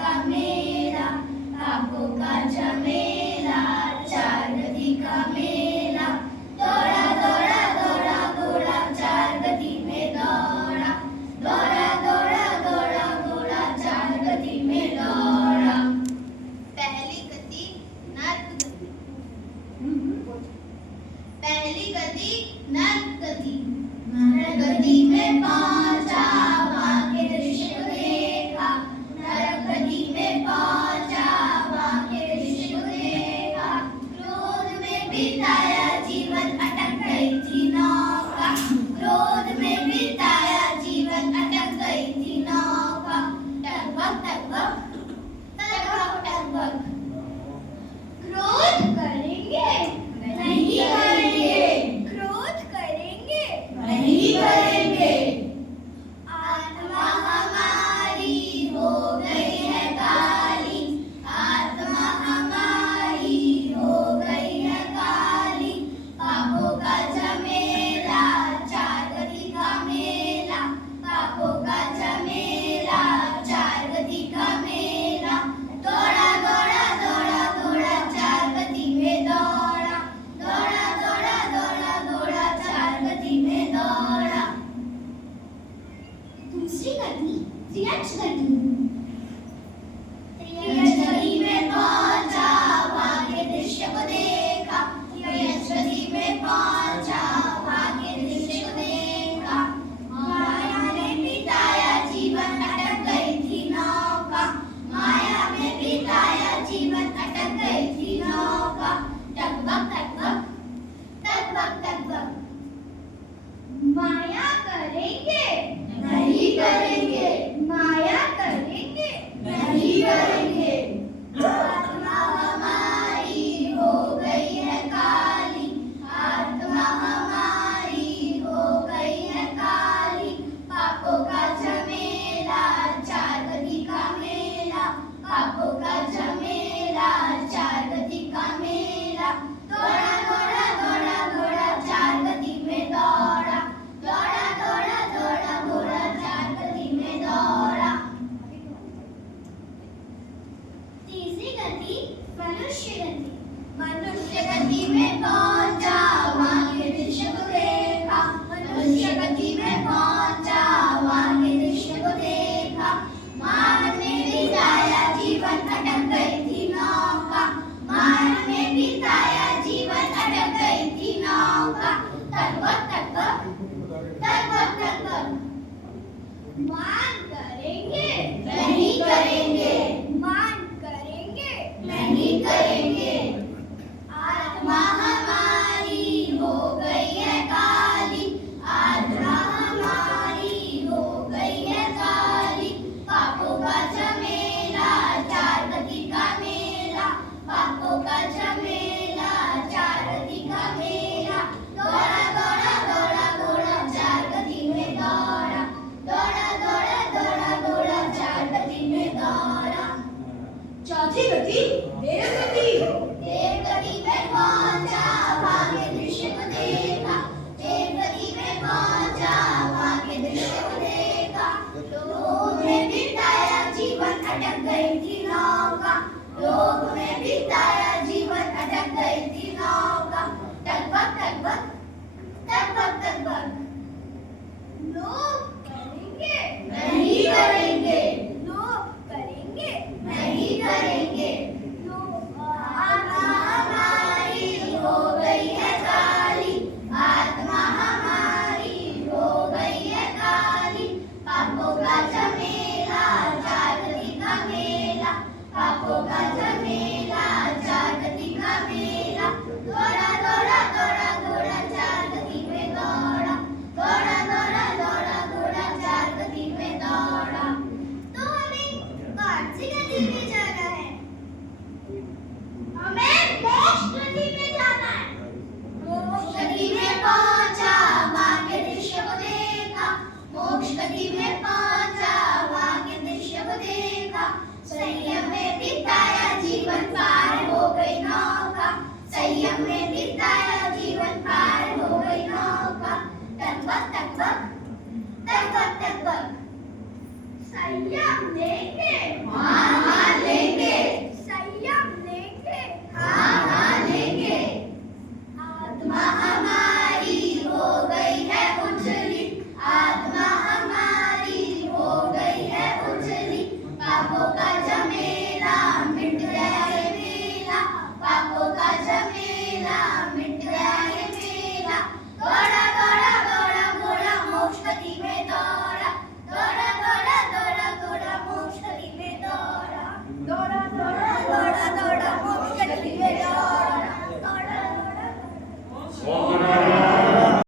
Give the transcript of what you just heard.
का मेला, पापों का झमेला, चार गति का मेला। दौड़ा दौड़ा दौड़ा घोड़ा चार गति में दौड़ा, दौड़ा दौड़ा दौड़ा घोड़ा चार गति में दौड़ा। पहली गति नर्क गति, पहली गति नर्क गति। नर्क गति में पहुंचा वहां के दृश्य को देखा, नरक गति में पहुंचा वहां के दृश्य को देखा। क्रोध में बिताया जीवन अटक गई थी नौका, क्रोध में बिताया जीवन अटक गई थी नौका। टकबक टकबक टकबक टकबक। क्रोध करेंगे नहीं करेंगे, क्रोध करेंगे नहीं करेंगे। आत्मा हमारी हो गई है काली, आत्मा हमारी हो गई है काली। पापों का झमेला, चार गति का मेला, पापों का झमेला, चार गति का मेला। दौड़ा दौड़ा दौड़ा घोड़ा चार गति में दौड़ा, दौड़ा दौड़ा दौड़ा घोड़ा चार गति में दौड़ा। दूसरी गति त्रियंच गति। त्रियंच गति में पहुंचा वहां के दृश्य को देखा, त्रियंच गति में पहुंचा वहां के दृश्य को देखा। माया में बिताया जीवन अटक गई थी नौका, माया में बिताया जीवन अटक गई थी नौका। टकबक टकबक टकबक टकबक। माया करेंगे नहीं करेंगे, माया करेंगे नहीं करेंगे। आत्मा हमारी हो गई है काली, आत्मा हमारी हो गई है काली। पापों का झमेला, चार गति का मेला, पापों का झमेला, चार गति का मेला। दौड़ा दौड़ा दौड़ा घोड़ा चार गति में दौड़ा, दौड़ा दौड़ा दौड़ा घोड़ा चार गति में दौड़ा। तीसरी गति मनुष्य गति। मनुष्य गति में पहुंचा वहां के दृश्य को देखा, मनुष्य गति में पहुंचा वहां के दृश्य को देखा। मान में बिताया जीवन अटक गई थी नौका, मान में बिताया जीवन अटक गई थी नौका। टकबक टकबक टकबक टकबक। मान करेंगे नहीं करेंगे, मान करेंगे नहीं करेंगे। आत्मा हमारी हो गई है काली, आत्मा हमारी हो गई है काली। पापों का झमेला, चार गति का मेला, पापों का झमेला, चार गति का मेला। दौड़ा दौड़ा दौड़ा घोड़ा चार गति में दौड़ा, दौड़ा दौड़ा दौड़ा घोड़ा चार गति में दौड़ा। चौथी गति देव गति। देव गति में पहुंचा वहां के दृश्य को देखा, देव गति में पहुंचा वहां के दृश्य को देखा। लोभ में बिताया जीवन अटक गई थी नौका, लोभ में बिताया जीवन अटक गई थी नौका। टकबक टकबक टकबक टकबक। लोभ करेंगे नहीं करेंगे, लोभ करेंगे नहीं करेंगे। आत्मा हमारी हो गई है काली, आत्मा हमारी हो गई है काली। पापों का झमेला, चार गति का मेला, पापों का झमेला, चार गति का मेला। दौड़ा दौड़ा दौड़ा घोड़ा चार गति में दौड़ा, दौड़ा दौड़ा दौड़ा घोड़ा चार गति में दौड़ा। तो हमें कौन सी गति में जाना है? हमें मोक्ष गति में जाना है। मोक्ष गति में पहुंचा वहां के दृश्य को देखा, मोक्ष गति में पहुंचा वहां के दृश्य को देखा। संयम में बिताया जीवन पार हो गई नौका, संयम में बिताया जीवन पार हो गई नौका। टकबक टकबक टकबक टकबक। संयम ने